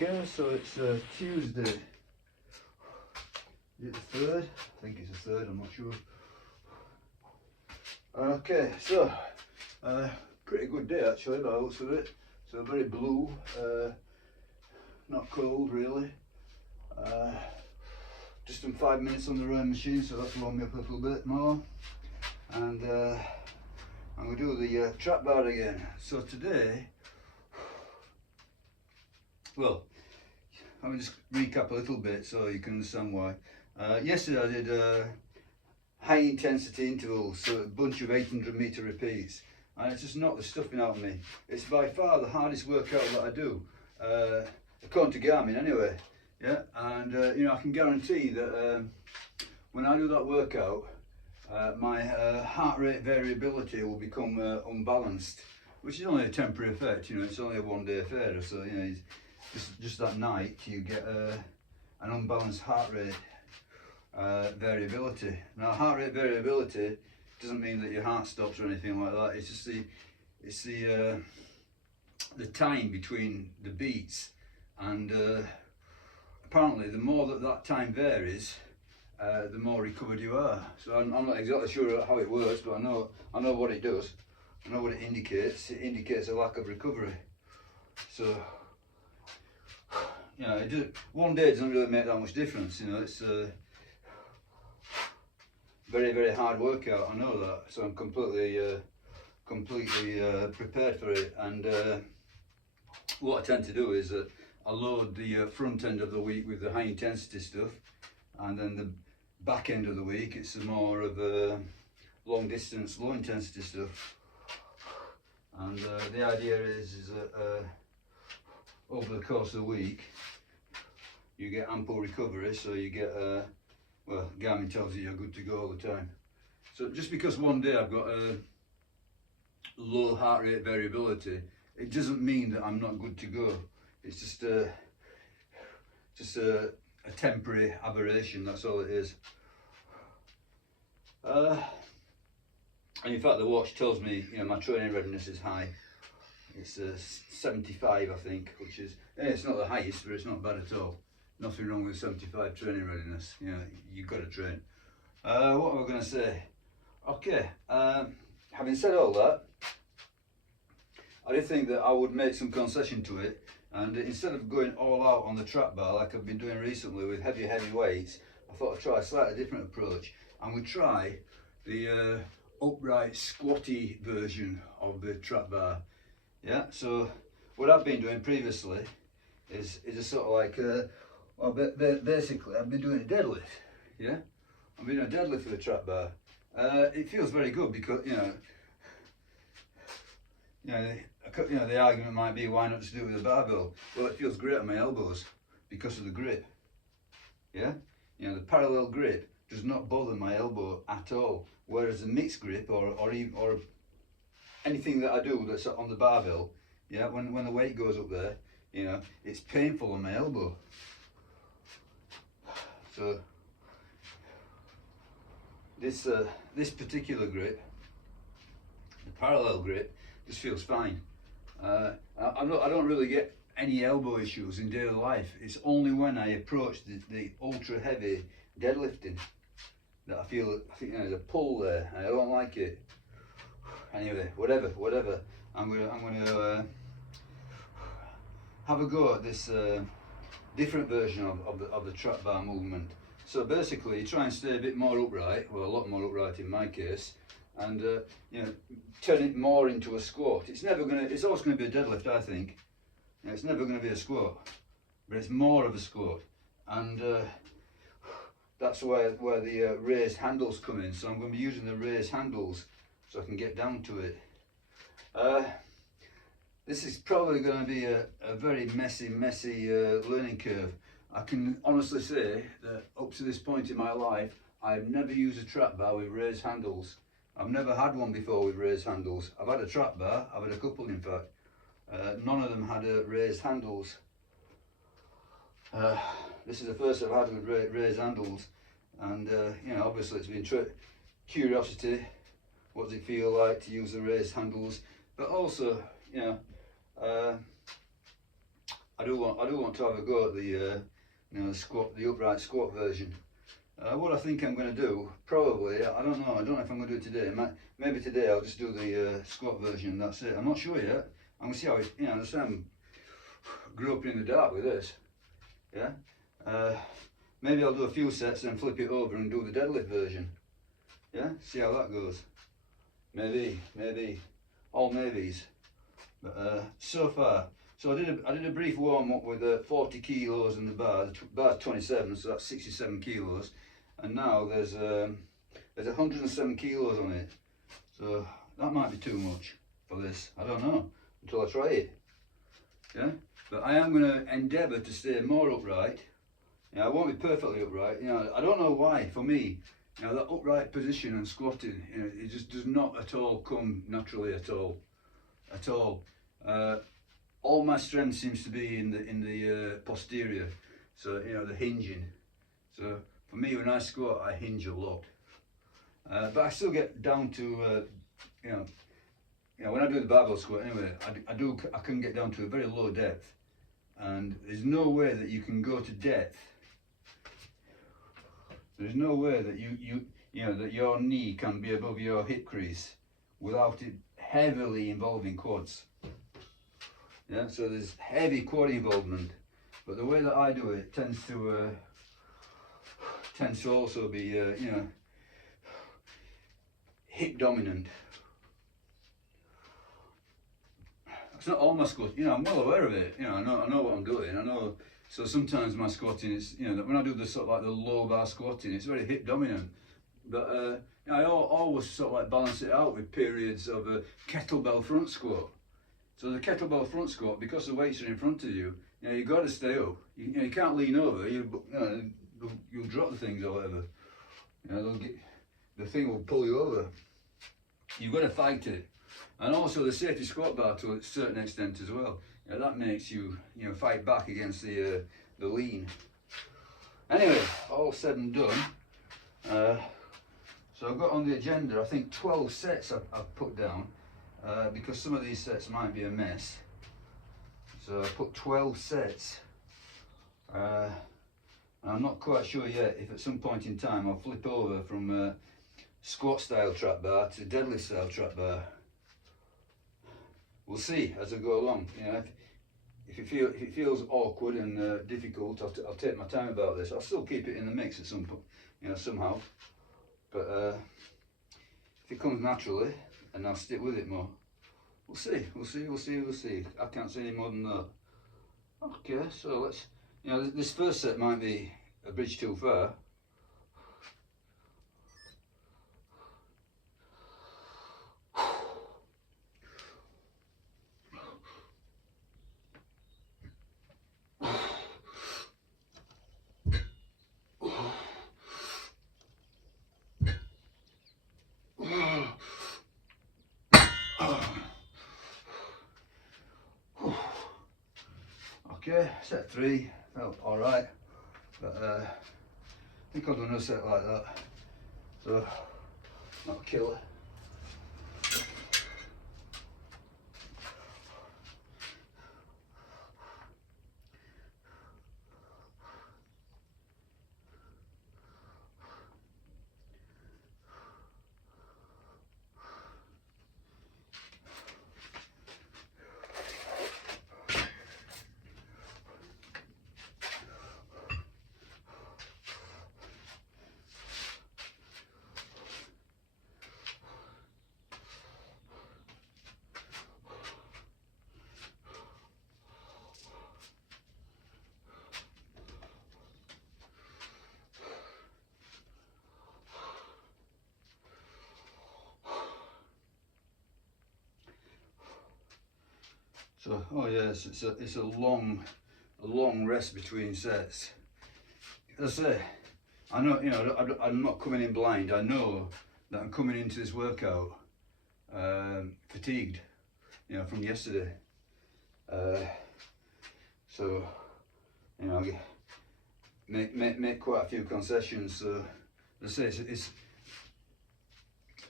Okay, so it's Tuesday. Is it the 3rd? I think it's the 3rd, I'm not sure. Okay, so pretty good day actually by the looks of it. So very blue, not cold really. Just done 5 minutes on the rowing machine, so that's warmed me up a little bit more. And I'm going to do the trap bar again. So today, well, let me just recap a little bit so you can understand why. Yesterday I did high intensity intervals, so a bunch of 800 metre repeats, and it's just knocked the stuffing out of me. It's by far the hardest workout that I do, according to Garmin anyway. Yeah, and you know, I can guarantee that when I do that workout, my heart rate variability will become unbalanced, which is only a temporary effect. You know, it's only a one-day affair, so you know, just that night you get an unbalanced heart rate variability. Now, heart rate variability doesn't mean that your heart stops or anything like that. It's just the time between the beats, and apparently the more that time varies, the more recovered you are. So I'm not exactly sure how it works, but I know what it does. I know what it indicates. It indicates a lack of recovery. So you know, one day doesn't really make that much difference. You know, it's very, very hard workout. I know that, so I'm completely prepared for it. And what I tend to do is that I load the front end of the week with the high intensity stuff, and then the back end of the week it's more of long distance, low intensity stuff. And the idea is that over the course of the week you get ample recovery, so you get well, Garmin tells you you're good to go all the time. So just because one day I've got a low heart rate variability, it doesn't mean that I'm not good to go. It's just a temporary aberration, that's all it is. And in fact the watch tells me, you know, my training readiness is high. It's 75, I think, which is, it's not the highest, but it's not bad at all. Nothing wrong with 75 training readiness. You know, you've got to train. What am I going to say? Okay, having said all that, I did think that I would make some concession to it, and instead of going all out on the trap bar like I've been doing recently with heavy weights, I thought I'd try a slightly different approach, and we try the upright squatty version of the trap bar. Yeah, so what I've been doing previously is a sort of like, well, basically I've been doing a deadlift. Yeah, I've been doing a deadlift for the trap bar. It feels very good because, you know, the argument might be, why not just do it with a barbell? Well, it feels great on my elbows because of the grip. Yeah, you know, the parallel grip does not bother my elbow at all, whereas the mixed grip or anything that I do that's on the barbell, yeah, when the weight goes up there, you know, it's painful on my elbow. So this particular grip, the parallel grip, just feels fine. I don't really get any elbow issues in daily life. It's only when I approach the ultra heavy deadlifting that I think, you know, there's a pull there, and I don't like it. Anyway, whatever. I'm gonna have a go at this different version of the trap bar movement. So basically, you try and stay a bit more upright, well, a lot more upright in my case, and you know, turn it more into a squat. It's always gonna be a deadlift, I think. You know, it's never gonna be a squat, but it's more of a squat, and that's where the raised handles come in. So I'm going to be using the raised handles so I can get down to it. This is probably going to be a very messy learning curve. I can honestly say that up to this point in my life, I've never used a trap bar with raised handles. I've never had one before with raised handles. I've had a trap bar, I've had a couple in fact. None of them had raised handles. This is the first I've had with raised handles, and you know, obviously it's been curiosity. What does it feel like to use the raised handles? But also, you know, I do want to have a go at the you know, the upright squat version. What I think I'm going to do, probably, I don't know if I'm going to do it today. Maybe today I'll just do the squat version. That's it. I'm not sure yet. I'm going to see how it. You know, I'm grew up in the dark with this. Yeah. Maybe I'll do a few sets and flip it over and do the deadlift version. Yeah. See how that goes. Maybe, all maybes. But so far, so I did a brief warm up with 40 kilos in the bar. The bar's 27, so that's 67 kilos. And now there's 107 kilos on it. So that might be too much for this. I don't know until I try it. Yeah, but I am going to endeavour to stay more upright. Yeah, I won't be perfectly upright. You know, I don't know why. For me, you know, that upright position and squatting, you know, it just does not at all come naturally at all. All my strength seems to be in the posterior. So you know, the hinging. So for me, when I squat, I hinge a lot. But I still get down to you know, when I do the barbell squat anyway, I can get down to a very low depth, and there's no way that you can go to depth. There's no way that you know that your knee can be above your hip crease without it heavily involving quads. Yeah, so there's heavy quad involvement, but the way that I do it tends to also be you know, hip dominant. It's not all my squat, you know, I'm well aware of it, you know, I know what I'm doing, I know, so sometimes my squatting is, you know, when I do the sort of like the low bar squatting, it's very hip dominant, but you know, I always sort of like balance it out with periods of a kettlebell front squat. So the kettlebell front squat, because the weights are in front of you, you know, you've got to stay up, you know, you can't lean over, you'll drop the things or whatever, you know, the thing will pull you over, you've got to fight it. And also the safety squat bar to a certain extent as well. You know, that makes you, you know, fight back against the lean. Anyway, all said and done. So I've got on the agenda, I think 12 sets I've put down because some of these sets might be a mess. So I put 12 sets. I'm not quite sure yet if at some point in time I'll flip over from squat style trap bar to deadlift style trap bar. We'll see as I go along. You know, if it feels awkward and difficult, I'll take my time about this. I'll still keep it in the mix at some point, you know, somehow. But if it comes naturally, and I'll stick with it more. We'll see. I can't say any more than that. Okay, so let's. You know, this first set might be a bridge too far. Okay, set 3 felt alright, but I think I'll do another set like that, so not a killer. So, oh yes, it's a long rest between sets. As I say, I know, you know, I'm not coming in blind. I know that I'm coming into this workout fatigued, you know, from yesterday. So, you know, make quite a few concessions. So, as I say,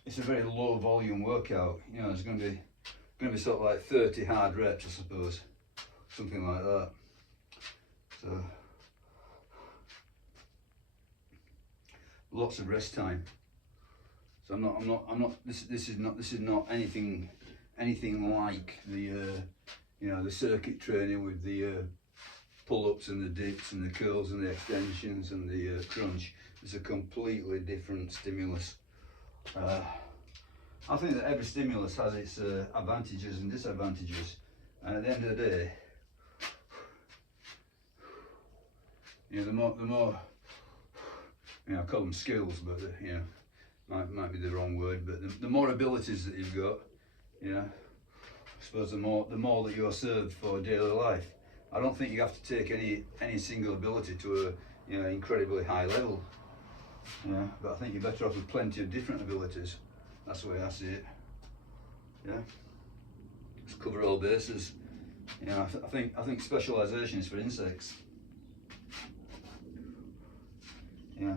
it's a very low volume workout. You know, it's going to be sort of like 30 hard reps, I suppose, something like that. So lots of rest time. So I'm not. This is not anything like the you know, the circuit training with the pull-ups and the dips and the curls and the extensions and the crunch. It's a completely different stimulus. I think that every stimulus has its advantages and disadvantages, and at the end of the day, you know, the more you know, I call them skills, but you know, might be the wrong word, but the more abilities that you've got, you know, I suppose the more that you're served for daily life. I don't think you have to take any single ability to a, you know, incredibly high level. Yeah, but I think you're better off with plenty of different abilities. That's the way I see it. Yeah, just cover all bases. You know, I think specialisation is for insects. Yeah.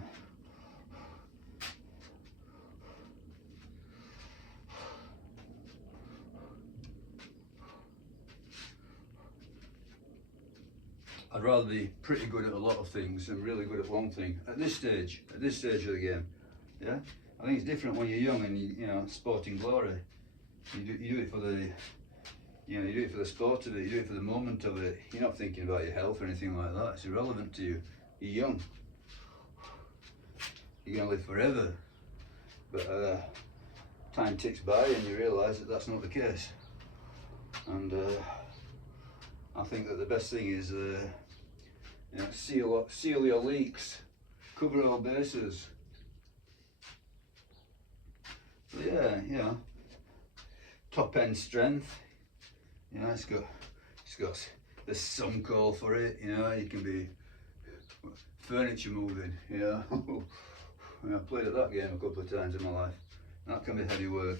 I'd rather be pretty good at a lot of things than really good at one thing at this stage of the game. Yeah, I think it's different when you're young and you know, sporting glory. You do it for the, you know, you do it for the sport of it. You do it for the moment of it. You're not thinking about your health or anything like that. It's irrelevant to you. You're young. You're gonna live forever, but time ticks by and you realise that that's not the case. And I think that the best thing is, you know, seal your leaks, cover all bases. So yeah, you know, top end strength. You know, it's got there's some call for it. You know, you can be furniture moving. You know, I played at that game a couple of times in my life. That can be heavy work.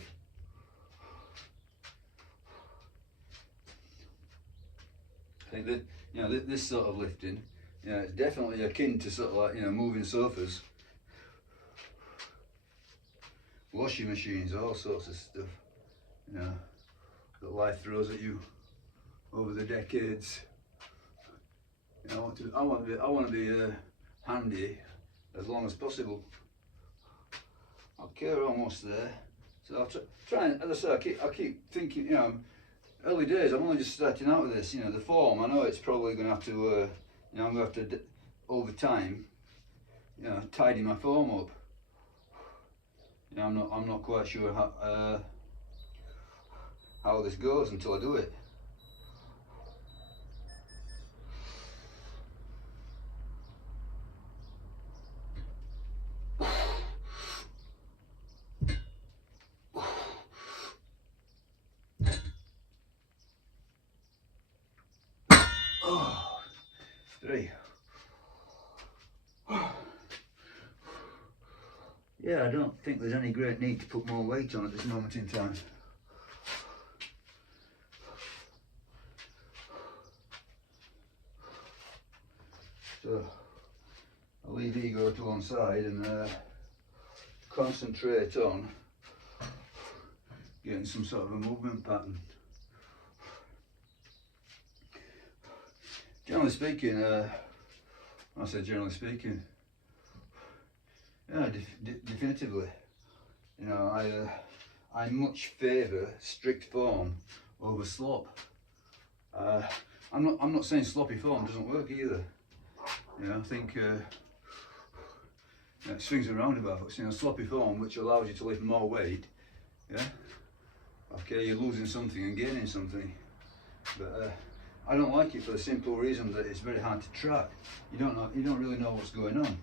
I think that, you know, this sort of lifting, you know, it's definitely akin to sort of like, you know, moving sofas, washing machines, all sorts of stuff, you know, that life throws at you over the decades. You know, I want to be handy as long as possible. Okay, we're almost there. So I'll try and, as I say, I keep thinking, you know, early days, I'm only just starting out with this, you know, the form, I know it's probably going to have to, you know, I'm going to have to, over time, you know, tidy my form up. You know, I'm not quite sure how this goes until I do it. Oh, 3. Yeah, I don't think there's any great need to put more weight on at this moment in time. So I'll leave ego to one side and concentrate on getting some sort of a movement pattern. Generally speaking, I say generally speaking, yeah, definitively. You know, I much favour strict form over slop. I'm not saying sloppy form doesn't work either. You know, I think you know, it swings and roundabouts. You know, sloppy form, which allows you to lift more weight. Yeah. Okay, you're losing something and gaining something, but I don't like it for the simple reason that it's very hard to track. You don't really know what's going on.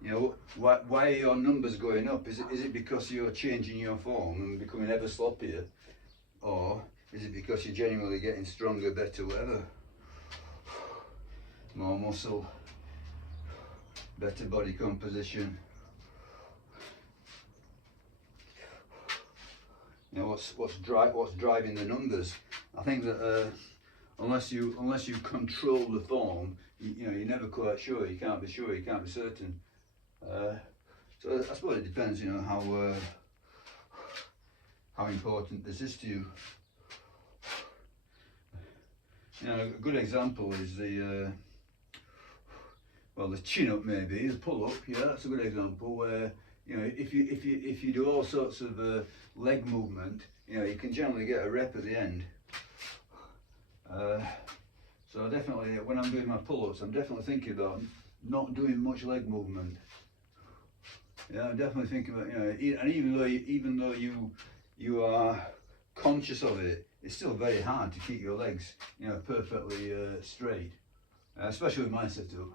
You know, why are your numbers going up? Is it because you're changing your form and becoming ever sloppier, or is it because you're genuinely getting stronger, better, whatever? More muscle, better body composition. You know, what's driving the numbers? I think that unless you control the form, you know, you're never quite sure. You can't be sure. You can't be certain. So I suppose it depends. You know, how important this is to you. You know, a good example is the well, the chin up maybe, the pull up, yeah, that's a good example where, you know, if you do all sorts of leg movement, you know, you can generally get a rep at the end. So I definitely, when I'm doing my pull-ups, I'm definitely thinking about not doing much leg movement. Yeah, I'm definitely thinking about, you know, and even though you are conscious of it, it's still very hard to keep your legs, you know, perfectly straight, especially with my setup.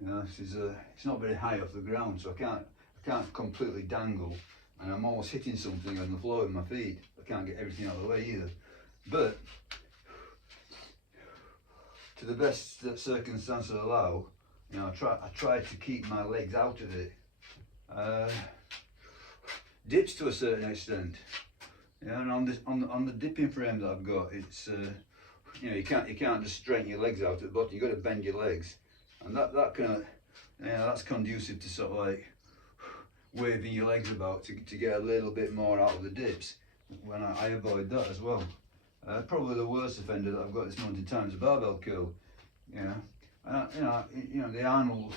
You know, it's not very high off the ground, so I can't completely dangle, and I'm always hitting something on the floor with my feet. I can't get everything out of the way either. But to the best that circumstances allow, you know, I try to keep my legs out of it. Dips to a certain extent. Yeah, and on the dipping frame that I've got, it's you know, you can't just straighten your legs out at the bottom. You've got to bend your legs, and that kind of, yeah, that's conducive to sort of like waving your legs about to get a little bit more out of the dips. When I avoid that as well. Probably the worst offender that I've got this moment in time is a barbell curl. You know the Arnold.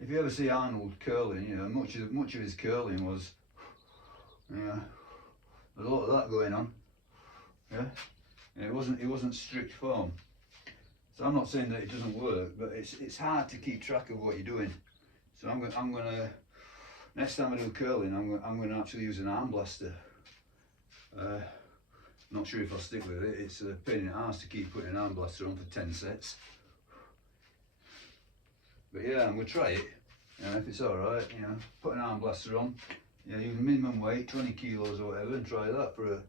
If you ever see Arnold curling, you know much of his curling was, you know, there's a lot of that going on. Yeah, and it wasn't strict form. So I'm not saying that it doesn't work, but it's hard to keep track of what you're doing. So I'm gonna next time I do curling, I'm gonna actually use an arm blaster. Not sure if I'll stick with it. It's a pain in the ass to keep putting an arm blaster on for 10 sets. But yeah, I'm gonna try it. If it's alright, you know, put an arm blaster on. Yeah, use minimum weight, 20 kilos or whatever, and try that for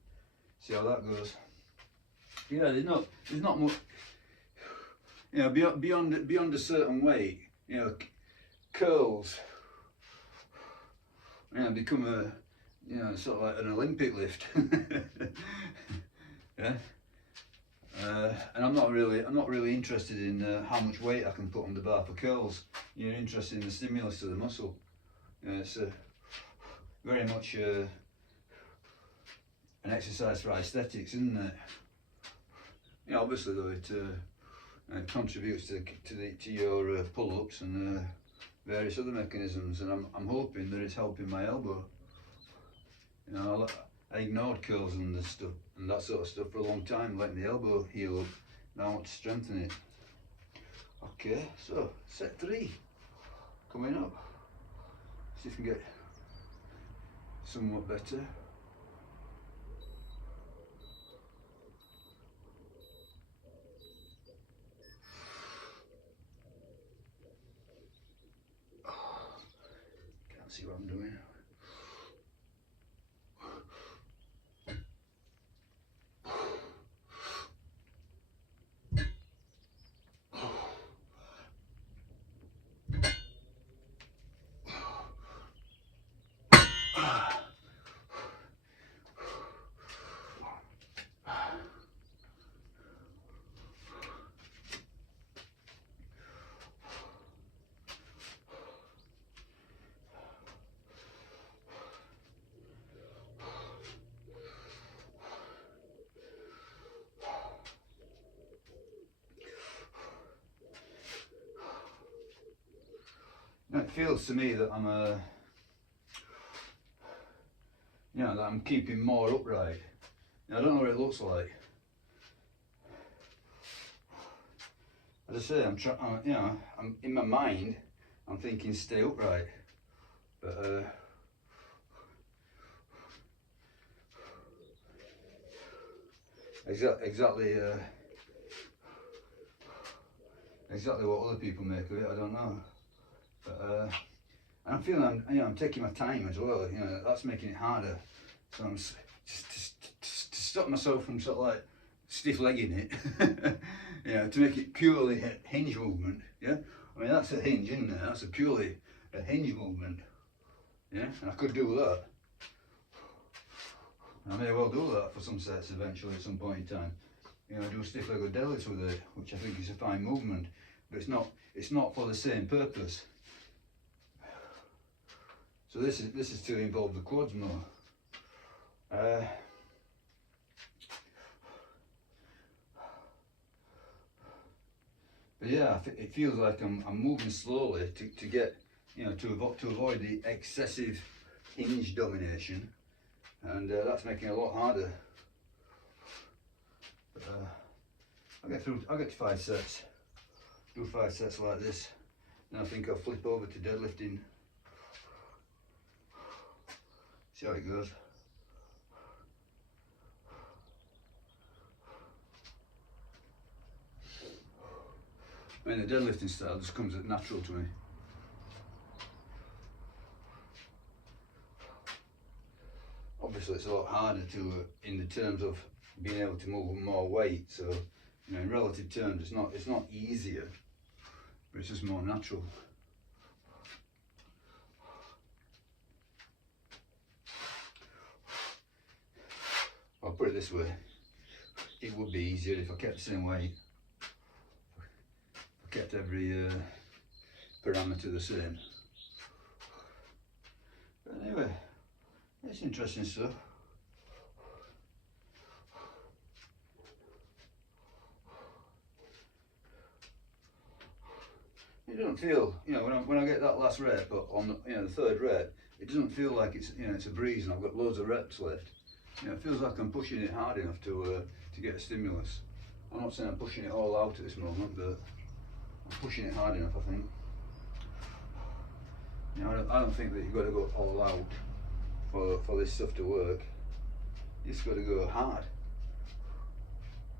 see how that goes. Yeah, there's not much. You know, beyond a certain weight, you know, curls, you know, become a, you know, sort of like an Olympic lift. Yeah. And I'm not really interested in how much weight I can put on the bar for curls. You're interested in the stimulus to the muscle. You know, it's very much an exercise for aesthetics, isn't it? You know, obviously though it contributes to your pull-ups and various other mechanisms, and I'm hoping that it's helping my elbow. You know, I ignored curls and this stuff and that sort of stuff for a long time, letting the elbow heal up. Now I want to strengthen it. Okay, so set 3 coming up. See if we can get somewhat better. Can't see what I'm doing. It feels to me that I'm you know, that I'm keeping more upright. Now, I don't know what it looks like. As I say, you know, I'm in my mind, I'm thinking stay upright, but exactly what other people make of it, I don't know. But and I'm feeling I'm taking my time as well. You know, that's making it harder. So I'm just to stop myself from sort of like stiff legging it. You know, to make it purely a hinge movement. Yeah, I mean that's a hinge, isn't it? That's purely a hinge movement. Yeah, and I could do that. I may well do that for some sets eventually at some point in time. You know, do stiff legged deadlifts with it, which I think is a fine movement, but it's not for the same purpose. So this is to involve the quads more. But yeah, it feels like I'm moving slowly to get, you know, to avoid the excessive hinge domination, and that's making it a lot harder. But, I'll get to 5 sets. Do 5 sets like this, and I think I'll flip over to deadlifting. See how it goes. I mean, the deadlifting style just comes natural to me. Obviously, it's a lot harder to, in the terms of being able to move more weight. So, you know, in relative terms, it's not easier, but it's just more natural. I'll put it this way: it would be easier if I kept the same weight. If I kept every parameter the same. But anyway, it's interesting stuff. It doesn't feel, you know, when I get that last rep, but on the, you know, the 3rd rep, it doesn't feel like it's, you know, it's a breeze and I've got loads of reps left. You know, it feels like I'm pushing it hard enough to get a stimulus. I'm not saying I'm pushing it all out at this moment, but I'm pushing it hard enough, I think. You know, I don't think that you've got to go all out for this stuff to work. You just got to go hard.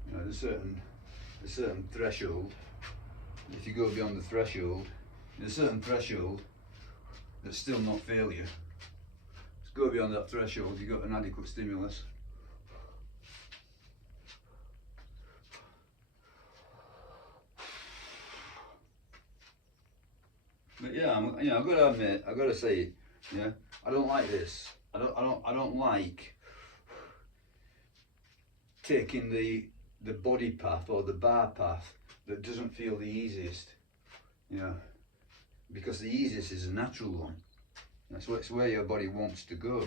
You know, there's a certain threshold. If you go beyond the threshold, there's a certain threshold that's still not failure. Just go beyond that threshold, you've got an adequate stimulus. But yeah, you know, I've got to admit, I've got to say, yeah, I don't like this. I don't like taking the body path or the bar path that doesn't feel the easiest, you know, because the easiest is a natural one. It's where your body wants to go.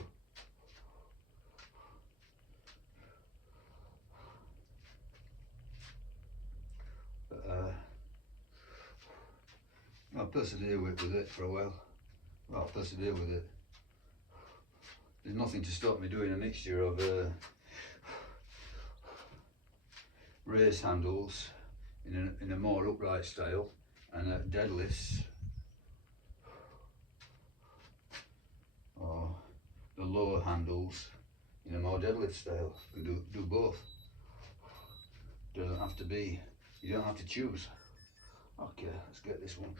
But I'll persevere with it for a while. I'll persevere with it. There's nothing to stop me doing a mixture of raise handles in a more upright style and deadlifts, or the lower handles in a more deadlift style, and do both. Doesn't have to be, you don't have to choose. Okay, let's get this one.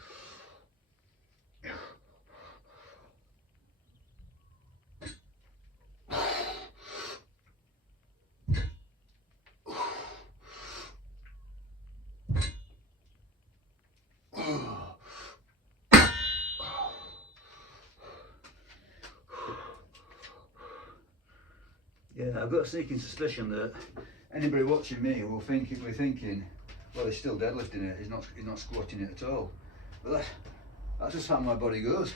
Yeah, I've got a sneaking suspicion that anybody watching me will be thinking, well, he's still deadlifting it, he's not squatting it at all. But that's just how my body goes.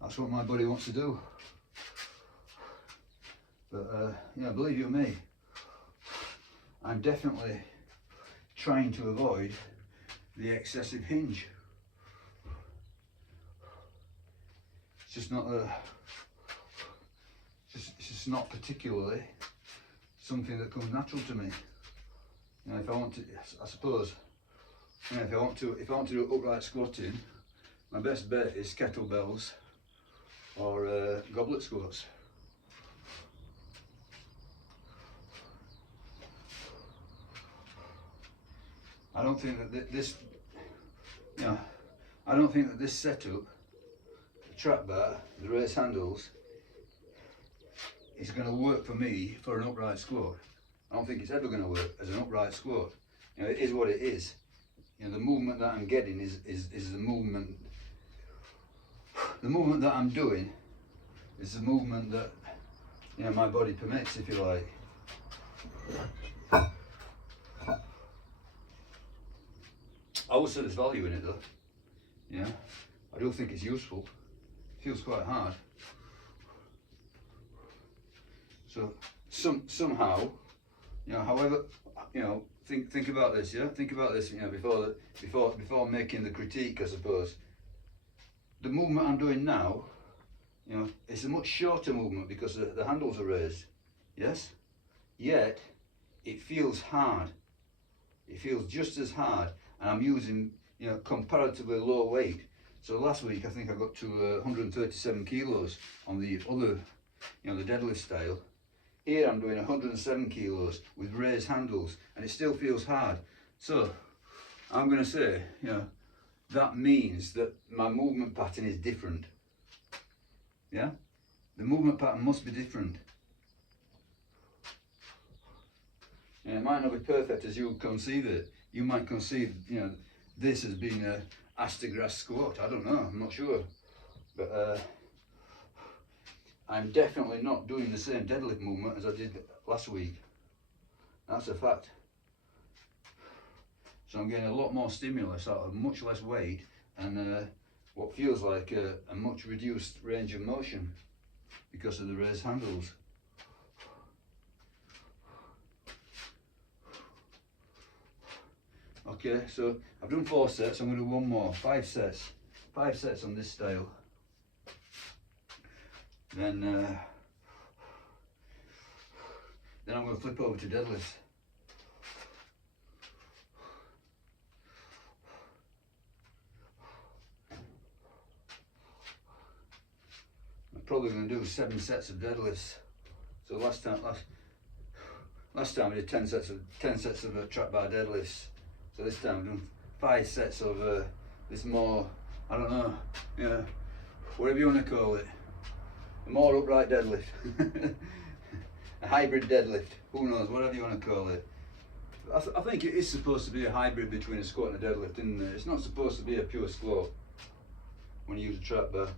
That's what my body wants to do. But yeah, believe you me, I'm definitely trying to avoid the excessive hinge. It's just not it's just not particularly something that comes natural to me. You know, if I want to, I suppose, you know, if I want to do upright squatting, my best bet is kettlebells or goblet squats. I don't think that this, you know, I don't think that this setup, the trap bar, the raise handles, is going to work for me for an upright squat. I don't think it's ever going to work as an upright squat. You know, it is what it is. You know, the movement that I'm getting is the movement. The movement that I'm doing is the movement that, you know, my body permits, if you like. I would say there's value in it though. Yeah, I do think it's useful. It feels quite hard. So somehow, you know, however, you know, think about this, yeah. Think about this, you know, before making the critique, I suppose. The movement I'm doing now, you know, it's a much shorter movement because the handles are raised, yes. Yet it feels hard. It feels just as hard, and I'm using, you know, comparatively low weight. So last week I think I got to 137 kilos on the other, you know, the deadlift style. Here I'm doing 107 kilos with raised handles, and it still feels hard. So I'm going to say, you know, that means that my movement pattern is different. Yeah, the movement pattern must be different. And it might not be perfect as you conceive it. You might conceive, you know, this as being a Astergrass squat. I don't know, I'm not sure. But I'm definitely not doing the same deadlift movement as I did last week. That's a fact. So I'm getting a lot more stimulus out of much less weight and what feels like a much reduced range of motion because of the raised handles. Okay, so I've done 4 sets, I'm going to do one more, 5 sets. 5 sets on this style. Then I'm going to flip over to deadlifts. I'm probably going to do 7 sets of deadlifts. So last time we did 10 sets of trap bar deadlifts. So this time we're doing 5 sets of this more, I don't know, you know, whatever you want to call it. A more upright deadlift. A hybrid deadlift. Who knows, whatever you want to call it. I think it is supposed to be a hybrid between a squat and a deadlift, isn't it? It's not supposed to be a pure squat when you use a trap bar.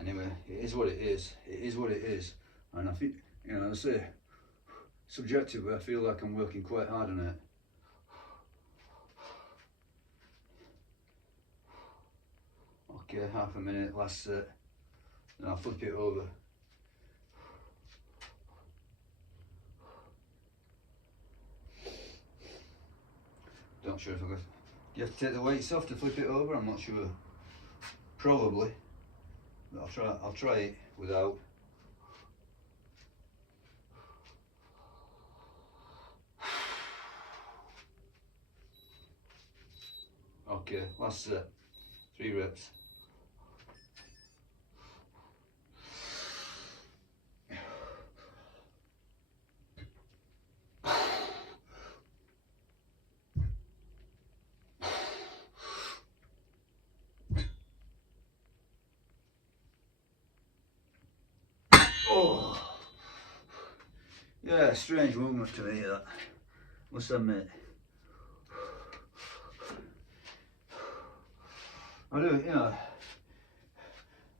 Anyway, it is what it is. It is what it is. And I think, you know, as I say, subjectively, I feel like I'm working quite hard on it. Okay, half a minute, last set. Then I'll flip it over. Not sure if I got. You have to take the weights off to flip it over. I'm not sure. Probably. But I'll try it without. Okay, last set. 3 reps. Oh, yeah, strange movement to me that, must admit. I do, you know,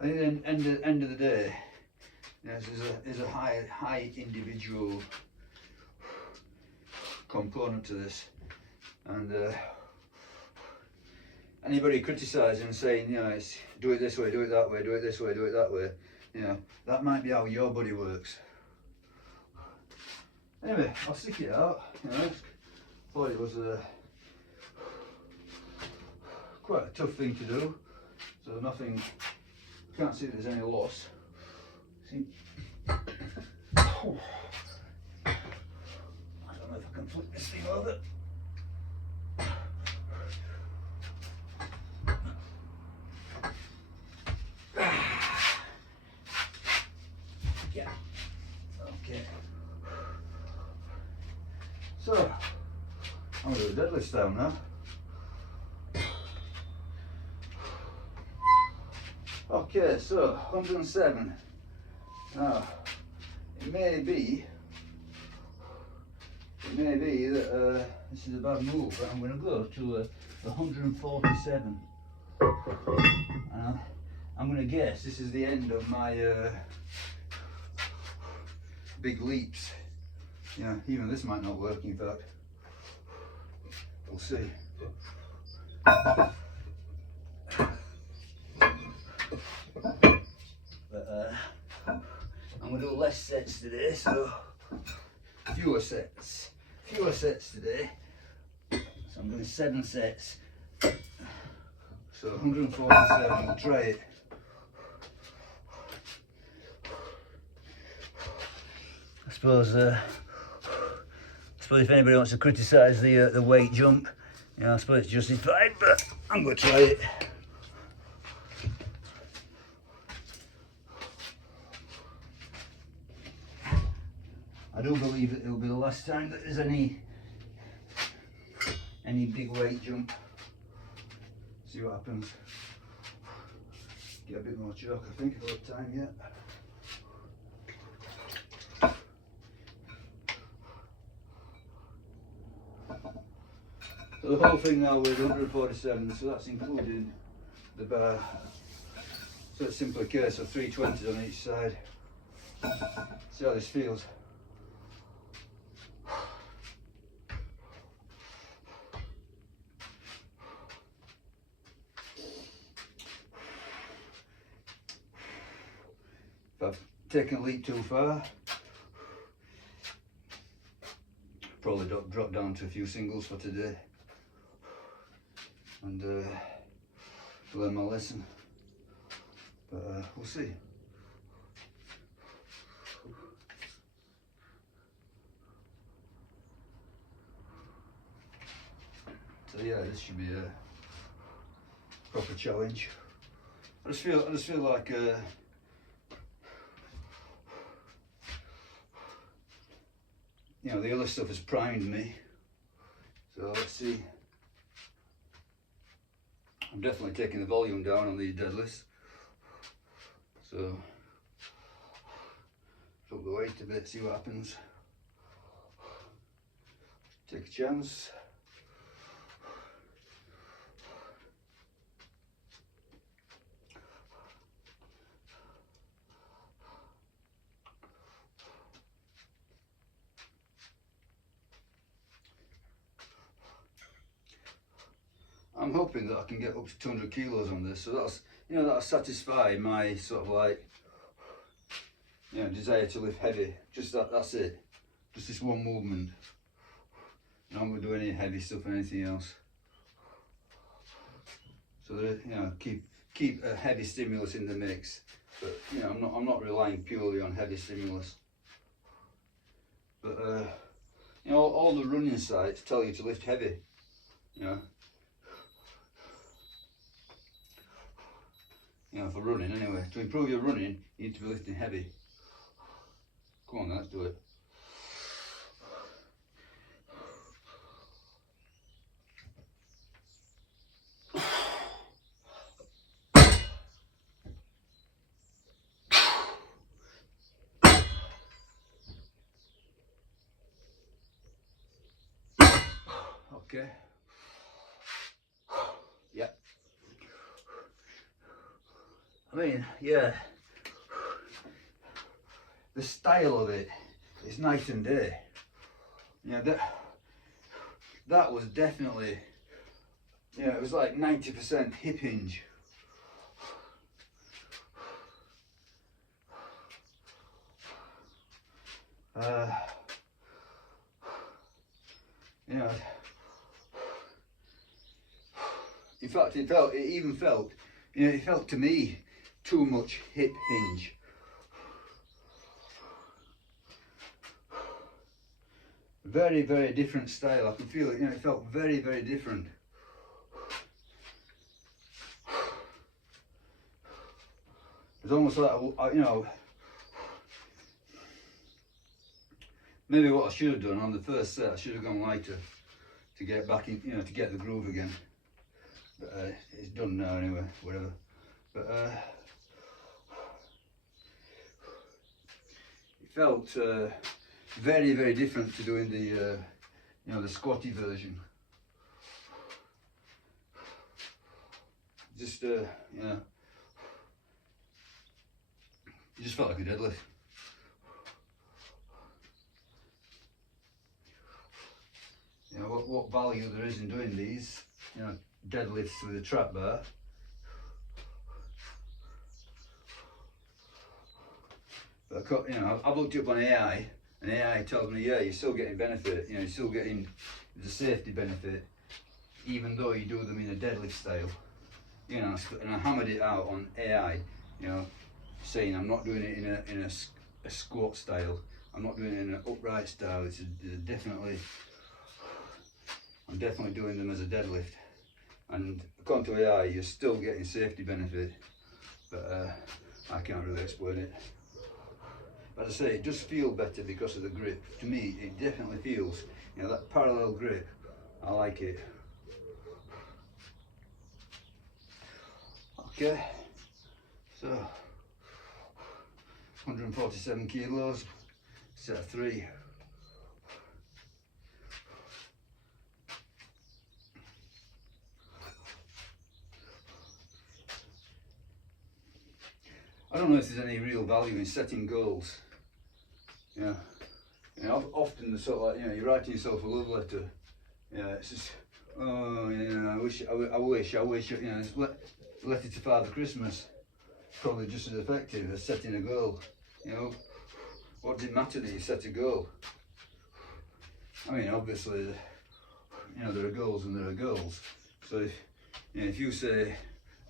I think at the end of the day, yes, there's a high individual component to this, and anybody criticising and saying, you know, it's do it this way, do it that way, do it this way, do it that way, you know, that might be how your body works. Anyway, I'll stick it out, you know. Thought it was quite a tough thing to do, so nothing, can't see there's any loss. See, I don't know if I can flip this thing over. Yeah, okay. So, I'm going to do a deadlift down now. Okay, so 107. Now, it may be that this is a bad move, but I'm going to go to 147. I'm going to guess this is the end of my big leaps. Yeah, even this might not work, in fact. We'll see. But I'm going to do less sets today, so fewer sets today. So I'm doing 7 sets, so 147. We'll try it. I suppose if anybody wants to criticise the weight jump, you know, I suppose it's justified, but I'm going to try it. I do believe that it will be the last time that there's any big weight jump. See what happens. Get a bit more chalk, I think, if I have time yet. So the whole thing now with 147, so that's including the bar. So it's simply a case of 320s on each side. See how this feels. If I've taken a leap too far, probably drop down to a few singles for today and learn my lesson, but we'll see. So yeah, this should be a proper challenge. I just feel like you know, the other stuff has primed me. So let's see. I'm definitely taking the volume down on these deadlifts. So drop the weight a bit, see what happens. Take a chance. I'm hoping that I can get up to 200 kilos on this, so that's, you know, that'll satisfy my sort of like, you know, desire to lift heavy. Just that's it. Just this one movement. I'm not going to do any heavy stuff or anything else. So that, you know, keep a heavy stimulus in the mix. But you know, I'm not relying purely on heavy stimulus. But you know, all the running sites tell you to lift heavy. You know. You know, for running anyway. To improve your running, you need to be lifting heavy. Come on, let's do it. Okay. Yeah. I mean, yeah. The style of it is night and day. Yeah, that was definitely, yeah, it was like 90% hip hinge. You know, in fact, it even felt, you know, it felt to me too much hip hinge. Very, very different style. I could feel it, you know, it felt very, very different. It's almost like, you know, maybe what I should have done on the first set, I should have gone lighter to get back in, you know, to get the groove again. But it's done now anyway, whatever. But it felt very, very different to doing the, you know, the squatty version. Just, you know, it just felt like a deadlift. You know, what value there is in doing these, you know, deadlifts with a trap bar. But you know, I've looked up on AI, and AI tells me, yeah, you're still getting benefit. You know, you're still getting the safety benefit, even though you do them in a deadlift style. You know, and I hammered it out on AI. You know, saying I'm not doing it in a squat style. I'm not doing it in an upright style. It's definitely, I'm definitely doing them as a deadlift. And according to AI, you're still getting safety benefit, but I can't really explain it. As I say, it does feel better because of the grip. To me, it definitely feels, you know, that parallel grip. I like it. Okay, so 147 kilos, set of 3. I don't know if there's any real value in setting goals. Yeah, you know, often the sort of like, you know, you're writing yourself a love letter. Yeah, it's just, oh, yeah, I wish, you know, letter to Father Christmas, probably just as effective as setting a goal. You know, what does it matter that you set a goal? I mean, obviously, you know, there are goals and there are goals. So if, you know, if you say,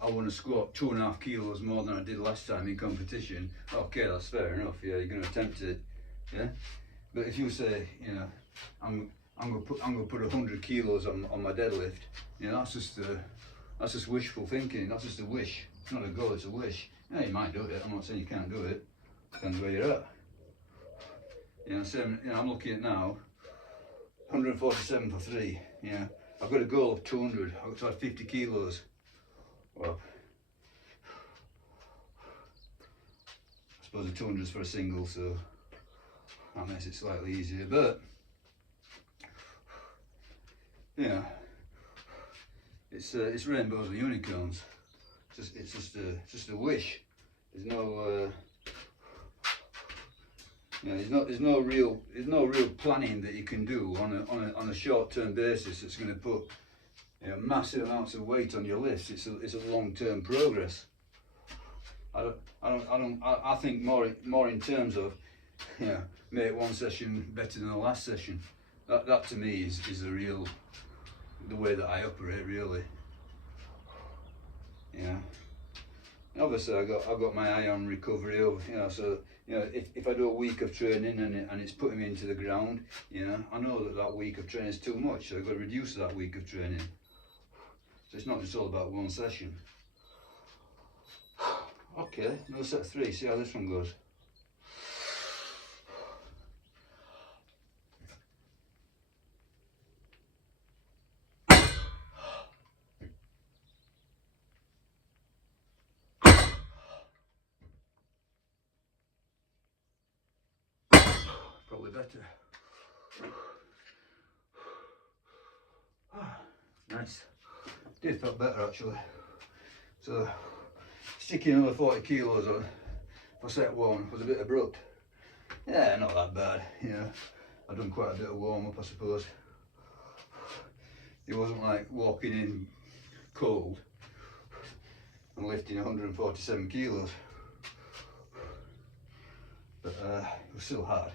I want to squat 2.5 kilos more than I did last time in competition, okay, that's fair enough. Yeah, you're going to attempt it. Yeah, but if you say, you know, I'm going to put 100 kilos on my deadlift, you know, that's just wishful thinking. That's just a wish. It's not a goal. It's a wish. Yeah, you might do it. I'm not saying you can't do it. Depends where you're at. You know, same, you know, I'm looking at now 147 for 3. Yeah, I've got a goal of 200. I've got to have 50 kilos. Well, I suppose the 200 is for a single, so that makes it slightly easier. But yeah, it's rainbows and unicorns. It's just a wish. There's no you know, there's no real planning that you can do on a short-term basis that's going to put, you know, massive amounts of weight on your lifts. It's a long-term progress. I think more in terms of, you know, make one session better than the last session. That to me is the way that I operate, really. Yeah. And obviously I've got my eye on recovery over, you know, so, you know, if I do a week of training and it's putting me into the ground, you know, I know that week of training is too much, so I've got to reduce that week of training. So it's not just all about one session. Okay, another set of 3, see how this one goes. Probably better. Nice. Did feel better actually. So sticking another 40 kilos on for set 1 was a bit abrupt. Yeah, not that bad, you know. I've done quite a bit of warm up, I suppose. It wasn't like walking in cold and lifting 147 kilos. But it was still hard.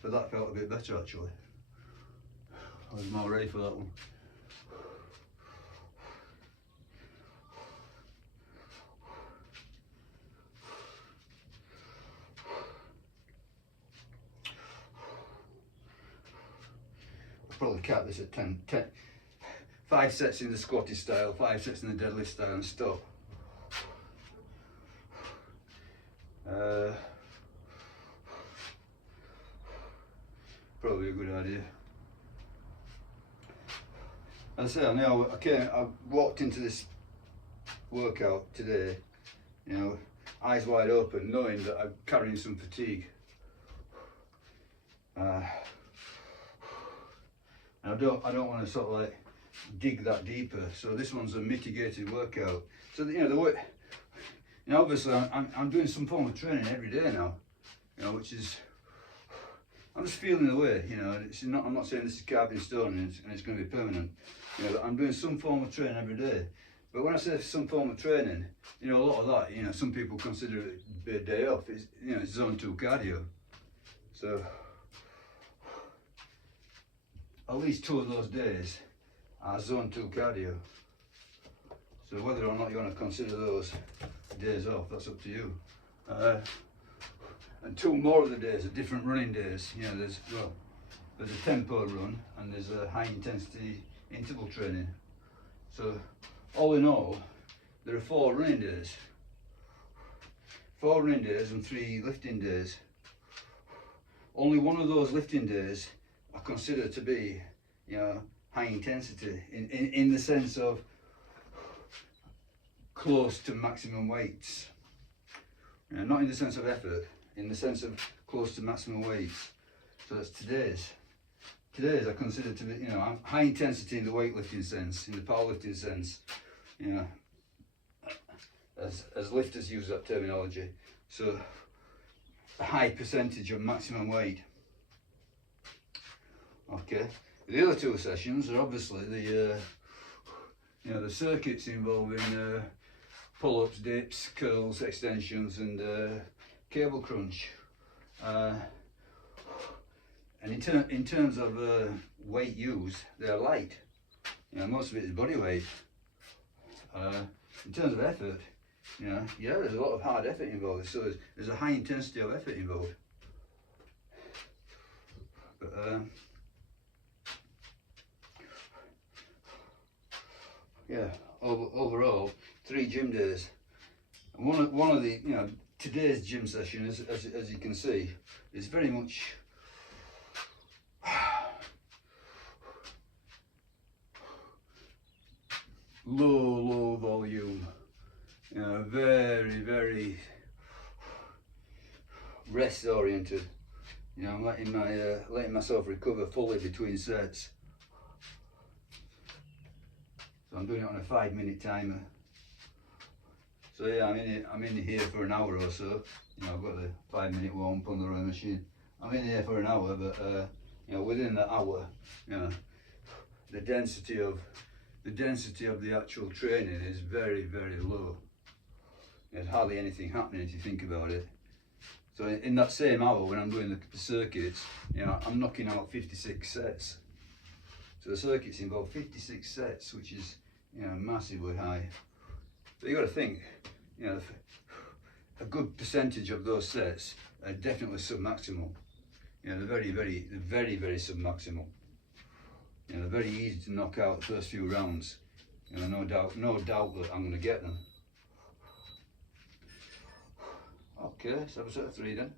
But that felt a bit better actually. I was more ready for that one. I'll probably cap this at 10. 5 sets in the squatty style, 5 sets in the deadlift style and stop. Probably a good idea. As I say, I walked into this workout today, you know, eyes wide open, knowing that I'm carrying some fatigue. And I don't want to sort of like dig that deeper. So this one's a mitigated workout. So you know, you know, obviously I'm doing some form of training every day now, you know, which is, I'm just feeling the way, you know. I'm not saying this is carved in stone and it's going to be permanent. You know, I'm doing some form of training every day, But when I say some form of training, you know, a lot of that, you know, some people consider it a day off. It's, you know, it's zone 2 cardio. So at least 2 of those days are zone 2 cardio. So whether or not you want to consider those days off, that's up to you. And 2 more of the days are different running days. You know, there's a tempo run and there's a high intensity interval training. So all in all, there are 4 running days. 4 running days and 3 lifting days. Only one of those lifting days I consider to be, you know, high intensity in the sense of close to maximum weights. You know, not in the sense of effort, in the sense of close to maximum weights. So that's today's. Today's I consider to be, you know, high intensity in the weightlifting sense, in the powerlifting sense, you know, as lifters use that terminology. So a high percentage of maximum weight. Okay. The other 2 sessions are obviously the you know, the circuits involving pull-ups, dips, curls, extensions, and cable crunch. And in terms of weight used, they're light. You know, most of it is body weight. In terms of effort, you know, yeah, there's a lot of hard effort involved. So there's a high intensity of effort involved. But yeah, overall, 3 gym days. And one of the, you know, today's gym session, as you can see, is very much low volume. You know, very rest oriented. You know, I'm letting myself recover fully between sets. So I'm doing it on a 5-minute timer. So yeah, I'm in here for an hour or so. You know, I've got the 5-minute warm up on the rowing machine. I'm in here for an hour, but you know, within that hour, you know, the density of the actual training is very low. There's hardly anything happening if you think about it. So in that same hour when I'm doing the circuits, you know, I'm knocking out 56 sets. So the circuits involve 56 sets, which is, you know, massively high. But you got to think, you know, a good percentage of those sets are definitely submaximal. You know, they're very submaximal. You know, they're very easy to knock out the first few rounds. You know, no doubt that I'm going to get them. Okay, so have a set of 3 then.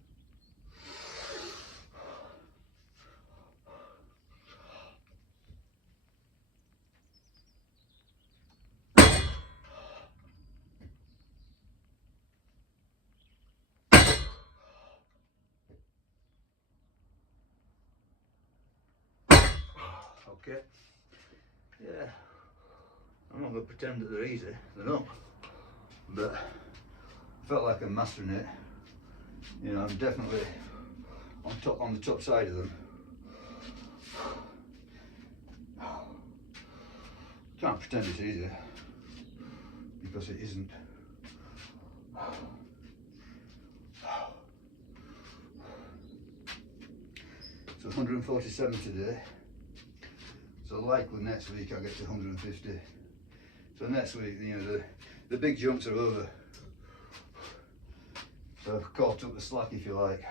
Okay. Yeah. I'm not going to pretend that they're easy. They're not. But I felt like I'm mastering it. You know, I'm definitely on the top side of them. Can't pretend it's easy because it isn't. So 147 today. So likely next week I'll get to 150. So next week, you know, the big jumps are over. So I've caught up the slack, if you like.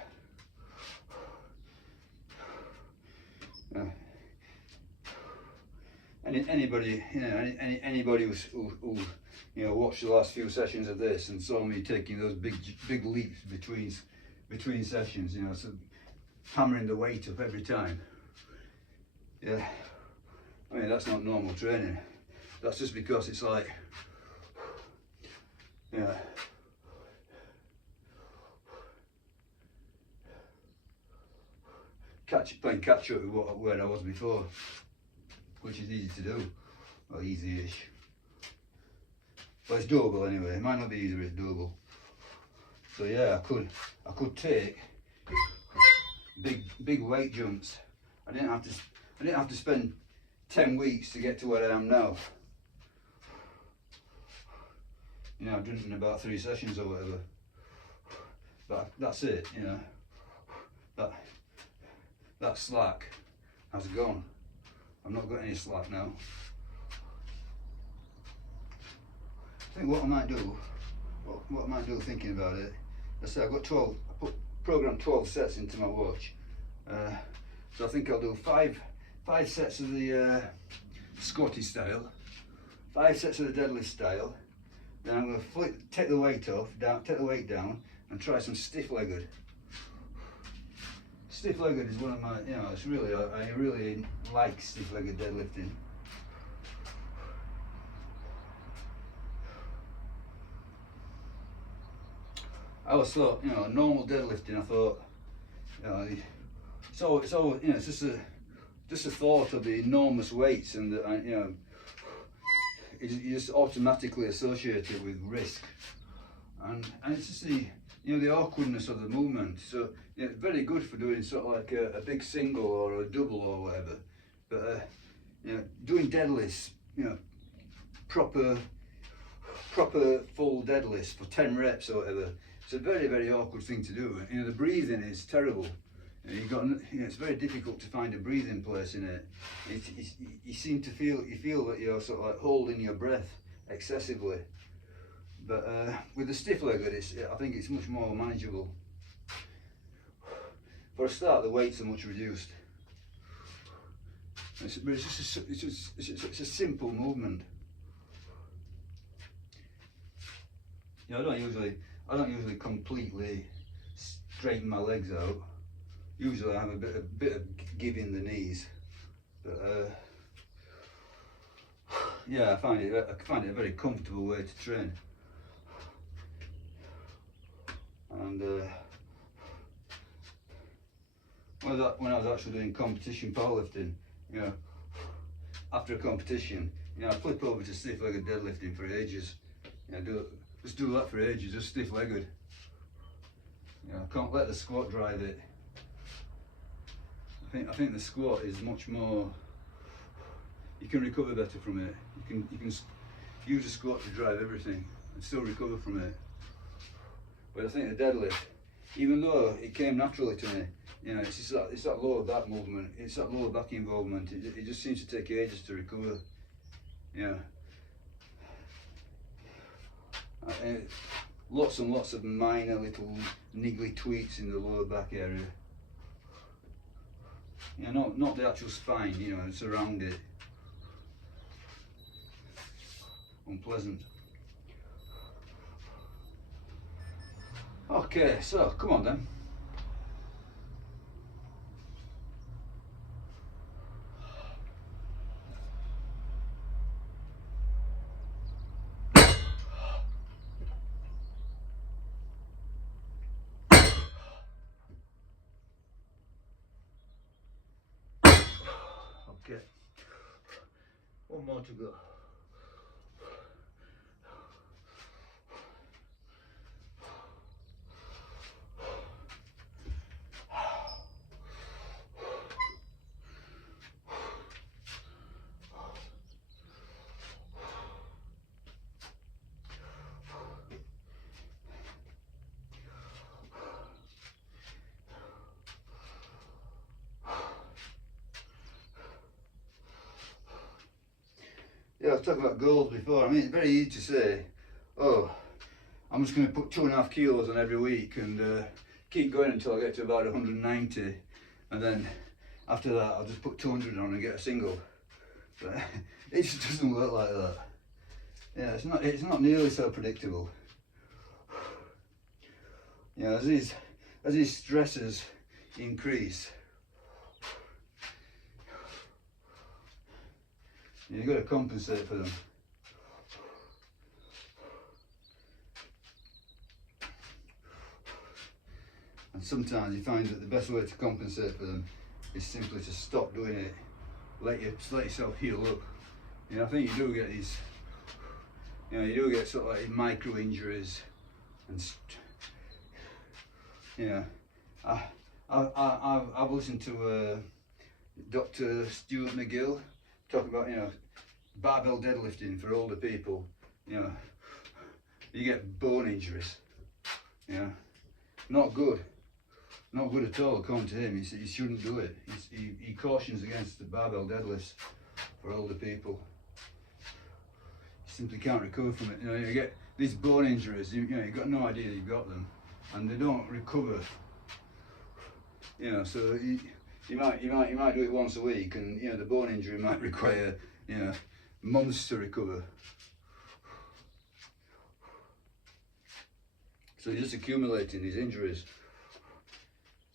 Anybody, you know, anybody who you know, watched the last few sessions of this and saw me taking those big leaps between sessions, you know, so hammering the weight up every time. Yeah, I mean, that's not normal training. That's just because it's like, yeah, playing catch up with where I was before, which is easy to do, or easy-ish. But it's doable anyway. It might not be easy, but it's doable. So yeah, I could take big weight jumps. I didn't have to spend 10 weeks to get to where I am now. You know, I've done it in about 3 sessions or whatever. But that's it, you know. That slack has gone. I've not got any slack now. I think what I might do, thinking about it, I say I've got 12, I programmed 12 sets into my watch. So I think I'll do five sets of the squatty style, 5 sets of the deadlift style. Then I'm going to take the weight down, and try some stiff-legged. Stiff-legged is one of my, you know, it's really, I really like stiff-legged deadlifting. I always thought, you know, normal deadlifting, I thought, you know, it's always, you know, it's just a thought of the enormous weights and the, you know, you just automatically associate it with risk, and it's just the, you know, the awkwardness of the movement. So you know, it's very good for doing sort of like a big single or a double or whatever, but you know, doing deadlifts, you know, proper full deadlifts for 10 reps or whatever, it's a very awkward thing to do. You know, the breathing is terrible. You know, it's very difficult to find a breathing place in it. You seem to feel that you're sort of like holding your breath excessively. But with the stiff-legged, I think it's much more manageable. For a start, the weights are much reduced. It's a simple movement. You know, I don't usually completely straighten my legs out. Usually I have a bit of give in the knees, but yeah, I find it a very comfortable way to train. And when I was actually doing competition powerlifting, you know, after a competition, you know, I flip over to stiff-legged deadlifting for ages. You know, just do that for ages, just stiff-legged. You know, I can't let the squat drive it. I think the squat is much more. You can recover better from it. You can use the squat to drive everything and still recover from it. But I think the deadlift, even though it came naturally to me, you know, it's that lower back movement, it's that lower back involvement. It just seems to take ages to recover. You know, lots and lots of minor little niggly tweaks in the lower back area. You know, not the actual spine, you know, it's around it. Unpleasant. Okay, so come on then. Okay, one more to go. Yeah, I was talking about goals before. I mean, it's very easy to say, oh, I'm just going to put 2.5 kilos on every week and keep going until I get to about 190, and then after that I'll just put 200 on and get a single. But it just doesn't work like that. Yeah, it's not nearly so predictable. You know, as these stresses increase, you've got to compensate for them. And sometimes you find that the best way to compensate for them is simply to stop doing it. Let yourself heal up. You know, I think you do get these, you know, you do get sort of like micro injuries, and you know, I've listened to Dr. Stuart McGill talk about, you know, barbell deadlifting for older people. You know, you get bone injuries. You know, not good. Not good at all, according to him. He shouldn't do it. He cautions against the barbell deadlifts for older people. You simply can't recover from it. You know, you get these bone injuries. You know, you've got no idea you've got them, and they don't recover. You know, so you might do it once a week, and you know the bone injury might require months to recover. So you're just accumulating these injuries.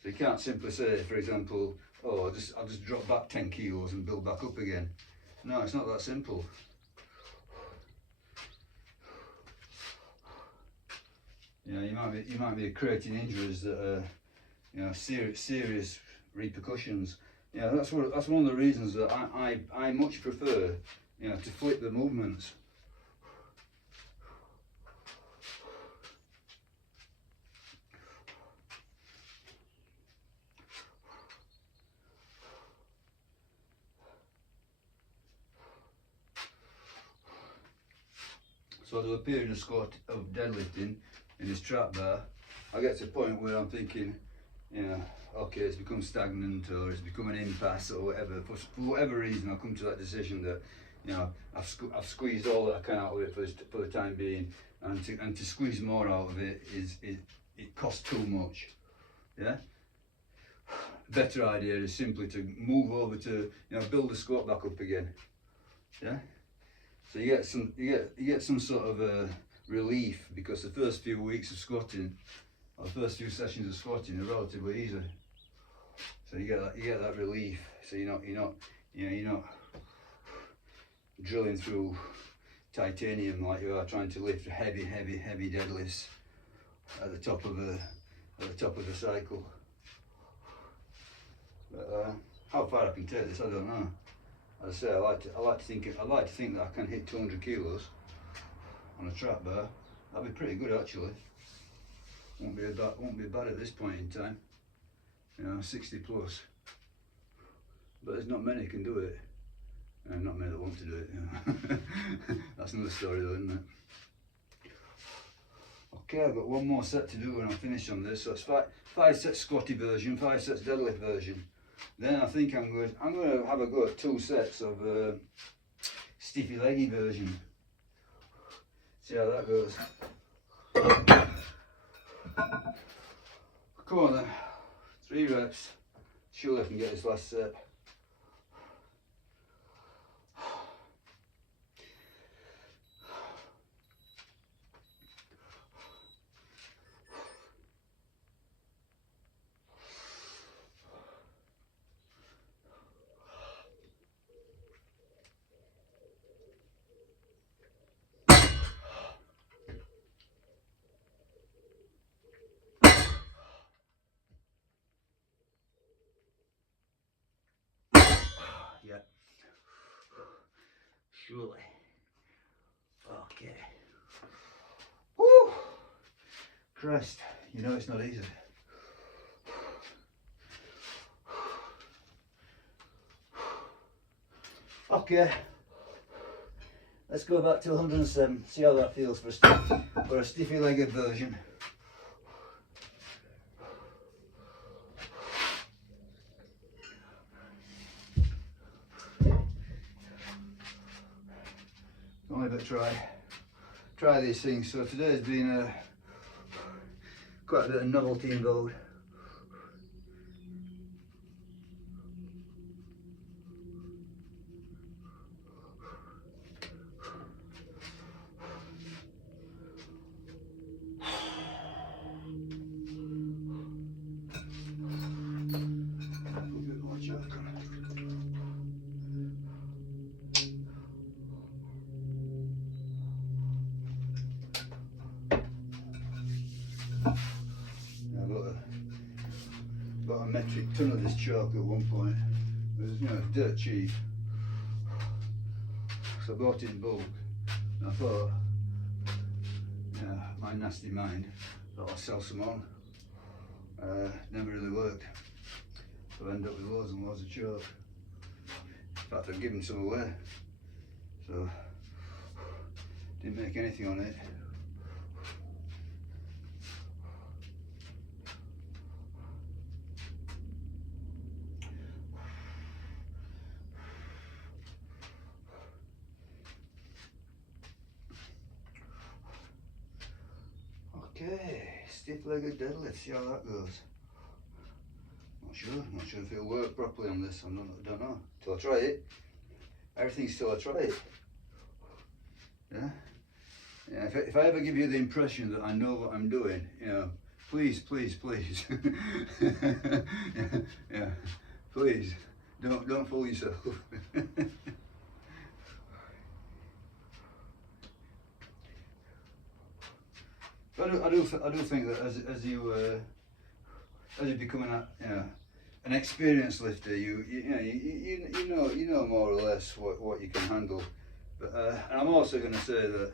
So you can't simply say, for example, oh, I'll just drop back 10 kilos and build back up again. No, it's not that simple. You know, you might be creating injuries that are, you know, serious repercussions. You know, that's one of the reasons that I much prefer, you know, to flip the movements. So there was a period of deadlifting in this trap bar. I get to a point where I'm thinking, you know, okay, it's become stagnant or it's become an impasse or whatever. For whatever reason, I've come to that decision that, you know, I've squeezed all that I can out of it for the time being, and to squeeze more out of it it costs too much. Yeah. Better idea is simply to move over to, you know, build the squat back up again. Yeah. So you get some sort of relief, because the first few weeks of squatting, or the first few sessions of squatting, are relatively easy. So you get that relief. So you're not drilling through titanium like you are trying to lift heavy deadlifts at the top of a cycle. But how far I can take this, I don't know. As I say, I like to think that I can hit 200 kilos on a trap bar. That'd be pretty good actually. Won't be bad at this point in time. You know, 60 plus. But there's not many can do it. And not many that want to do it. You know. That's another story though, isn't it? Okay, I've got one more set to do when I'm finished on this. So it's five sets squatty version, 5 sets deadlift version. Then I think I'm going to have a go at 2 sets of stiffy leggy version. See how that goes. Come on then, 3 reps. Surely I can get this last set. Yeah. Surely. Okay. Woo! Christ, you know it's not easy. Okay. Let's go back to 107. See how that feels for a stiffy legged version. Only but try these things. So today's been quite a bit of novelty involved. About a metric ton of this chalk at one point. It was, you know, dirt cheap. So I bought it in bulk. And I thought, yeah, my nasty mind, thought I'd sell some on. Never really worked. So I ended up with loads and loads of chalk. In fact, I've given some away. So didn't make anything on it. stiff-legged deadlift, see how that goes. Not sure if it'll work properly on this. Don't know till I try it. Everything's till I try it. Yeah. Yeah. If I ever give you the impression that I know what I'm doing, you know, please. yeah. Please don't fool yourself. I do think that as you become an experienced lifter, you know more or less what you can handle. But and I'm also going to say that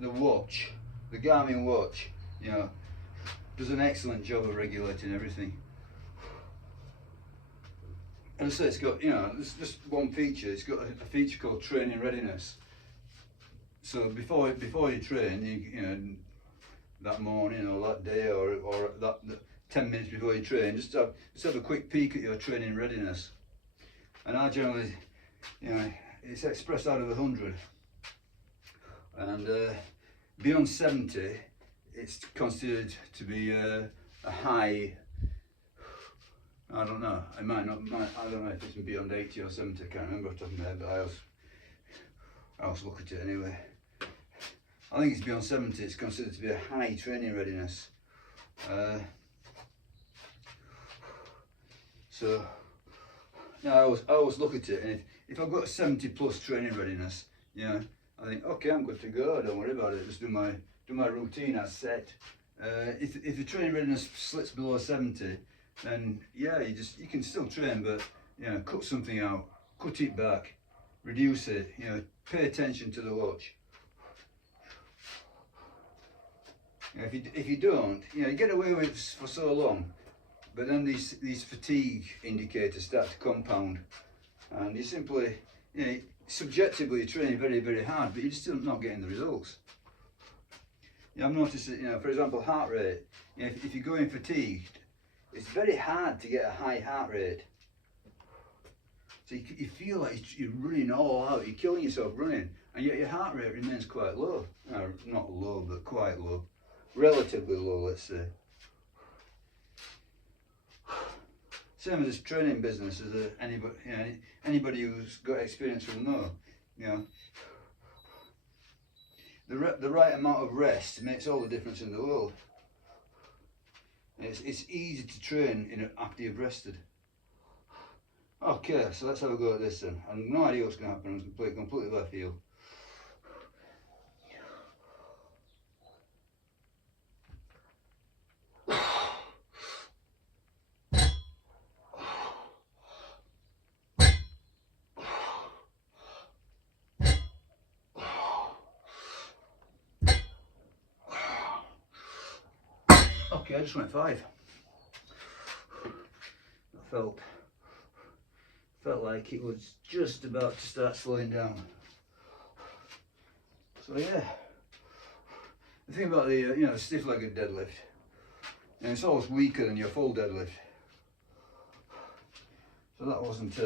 the watch, the Garmin watch, does an excellent job of regulating everything. And I say it's got there's just one feature. It's got a feature called training readiness. So before you train, that morning or that day or that 10 minutes before you train, just have a quick peek at your training readiness. And I generally, it's expressed out of 100, and beyond 70, it's considered to be a high. I don't know. I don't know if it's beyond 80 or 70. I can't remember off the top of my head, but I always look at it anyway. I think it's beyond 70, it's considered to be a high training readiness. So I always look at it, and if I've got a 70 plus training readiness, I think, okay, I'm good to go, don't worry about it, just do my routine as set. If the training readiness slips below 70, then yeah, you can still train, but cut something out, cut it back, reduce it, pay attention to the watch. If you don't, you get away with it for so long, but then these fatigue indicators start to compound, and you simply, subjectively you're training very, very hard, but you're still not getting the results. I've noticed that, for example, heart rate. If you're going fatigued, it's very hard to get a high heart rate. So you feel like you're running all out, you're killing yourself running, and yet your heart rate remains quite low. Not low, but quite low. Relatively low, let's say. Same as this training business, as anybody who's got experience will know. The right amount of rest makes all the difference in the world. It's easy to train after you've rested. Okay, so let's have a go at this then. I've no idea what's going to happen. I'm going to play it completely left field. Okay, I just went 5. I felt like it was just about to start slowing down. So yeah, the thing about the stiff-legged deadlift, it's always weaker than your full deadlift. So that wasn't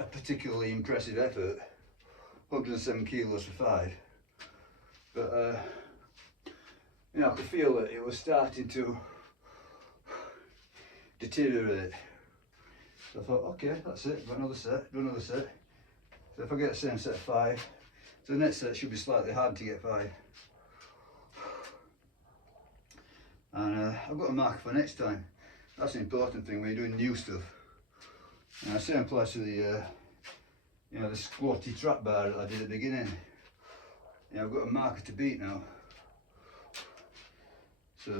a particularly impressive effort. 107 kilos for 5, but I could feel that it was starting to deteriorate. So I thought, okay, that's it, got another set, do another set. So if I get the same set of 5, so the next set should be slightly hard to get 5. And I've got a marker for next time. That's the important thing when you're doing new stuff. And the same applies to the squatty trap bar that I did at the beginning. I've got a marker to beat now. So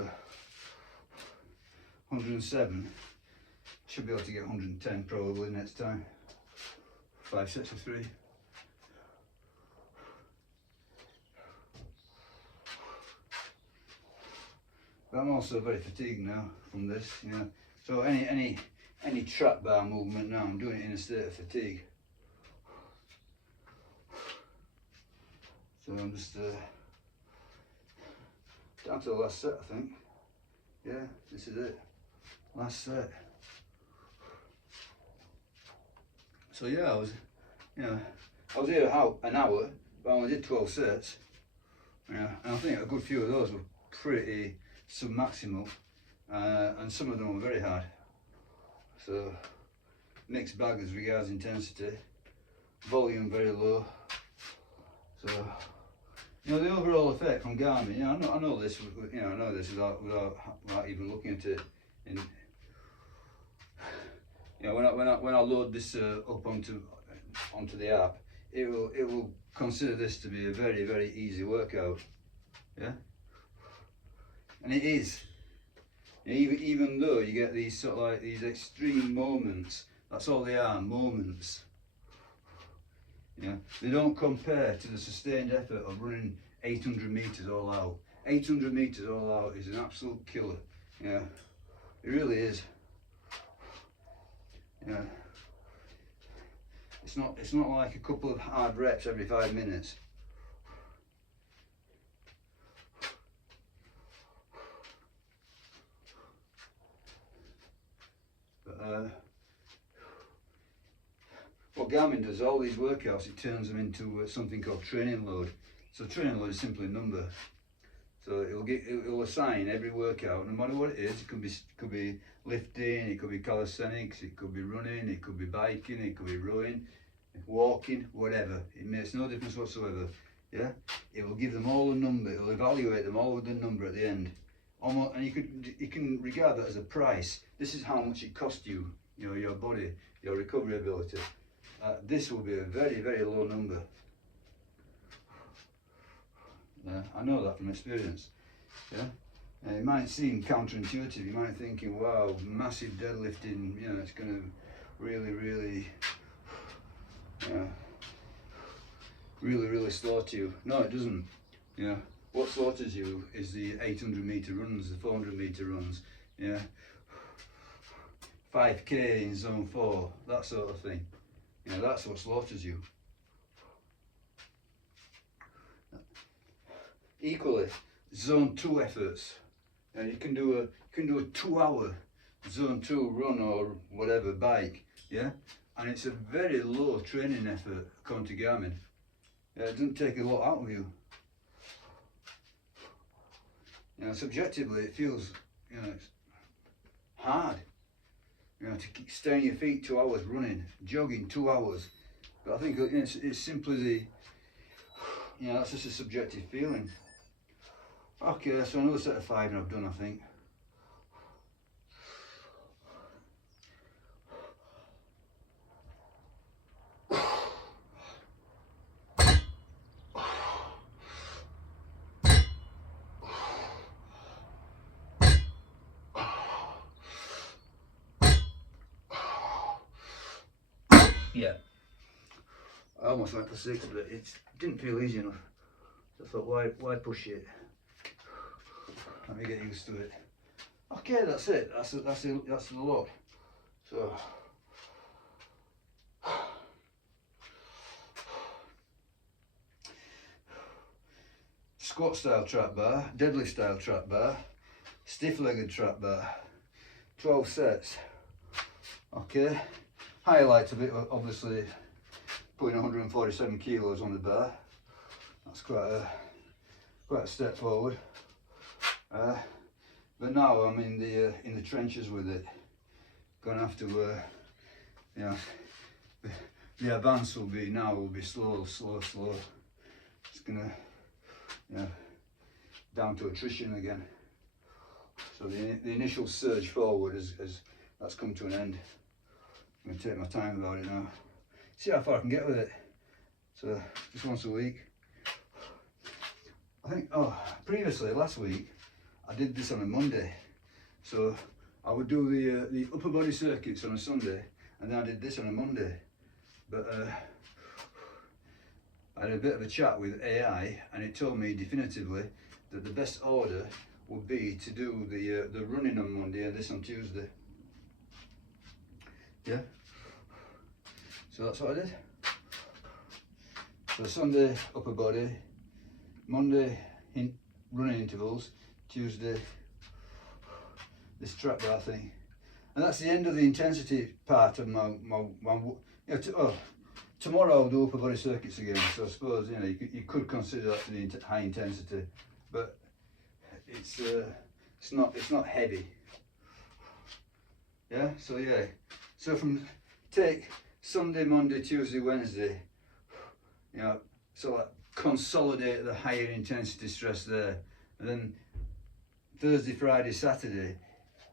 107, should be able to get 110 probably next time. 5 sets of 3. But I'm also very fatigued now from this, So any trap bar movement now, I'm doing it in a state of fatigue. So I'm just down to the last set, I think. Yeah, this is it. Last set. So yeah, I was here an hour, but I only did 12 sets. Yeah, and I think a good few of those were pretty submaximal, and some of them were very hard. So mixed bag as regards intensity, volume very low. So you know the overall effect from Garmin. You know, I know this. You know, I know this without even looking at it. In you know, when I load this up onto the app, it will consider this to be a very easy workout. Yeah, and it is. Even though you get these sort of like these extreme moments, that's all they are, moments. Yeah, they don't compare to the sustained effort of running 800 meters all out. 800 meters all out is an absolute killer. Yeah, it really is. Yeah, it's not like a couple of hard reps every 5 minutes. But what Garmin does, all these workouts, it turns them into something called training load. So training load is simply a number. So it'll assign every workout, no matter what it is. It could be lifting, it could be calisthenics, it could be running, it could be biking, it could be rowing, walking, whatever. It makes no difference whatsoever. Yeah, it will give them all a number. It will evaluate them all with a number at the end. Almost, and you can regard that as a price. This is how much it cost you. You know, your body, your recovery ability. This will be a very low number. Yeah, I know that from experience. Yeah, it might seem counterintuitive. You might be thinking, wow, massive deadlifting. You know, it's going to really, really slaughter you. No, it doesn't. You know, what slaughters you is the 800 meter runs, the 400 meter runs. Yeah, 5k in zone 4, that sort of thing. You know, that's what slaughters you. Equally, zone 2 efforts. You can do a 2-hour zone 2 run or whatever bike, yeah, and it's a very low training effort according to Garmin. Yeah, it doesn't take a lot out of you. You know, subjectively, it feels, you know, it's hard. You know, to stay on your feet 2 hours running, jogging 2 hours. But I think it's simply the, you know, that's just a subjective feeling. Okay, so another set of 5 and I've done, I think. Yeah, I almost went for 6, but it didn't feel easy enough. So I thought, why push it? Let me get used to it. Okay, that's it. That's the lot. So squat style trap bar, deadlift style trap bar, stiff legged trap bar, 12 sets. Okay, highlight of it obviously putting 147 kilos on the bar. That's quite a step forward. But now I'm in the trenches with it. Gonna have to, you know, the advance will be slow. It's gonna, you know, down to attrition again. So the initial surge forward that's come to an end. I'm gonna take my time about it now. See how far I can get with it. So just once a week. I think, previously last week I did this on a Monday. So I would do the upper body circuits on a Sunday, and then I did this on a Monday. But I had a bit of a chat with AI, and it told me definitively that the best order would be to do the running on Monday and this on Tuesday. Yeah. So that's what I did. So Sunday upper body, Monday running intervals, Tuesday this trap bar thing, and that's the end of the intensity part of my you know, tomorrow I'll do upper body circuits again. So I suppose you could consider that to be high intensity, but it's not heavy. Yeah. So yeah. So take Sunday, Monday, Tuesday, Wednesday. So like consolidate the higher intensity stress there, and then Thursday, Friday, Saturday,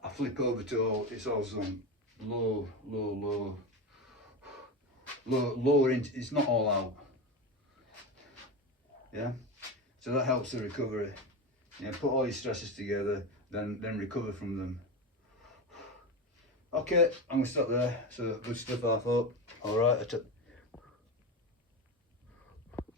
I flip over to it's all some lower. It's not all out. Yeah. So that helps the recovery. Put all your stresses together, then recover from them. Okay, I'm gonna stop there. So good stuff, I thought. All right.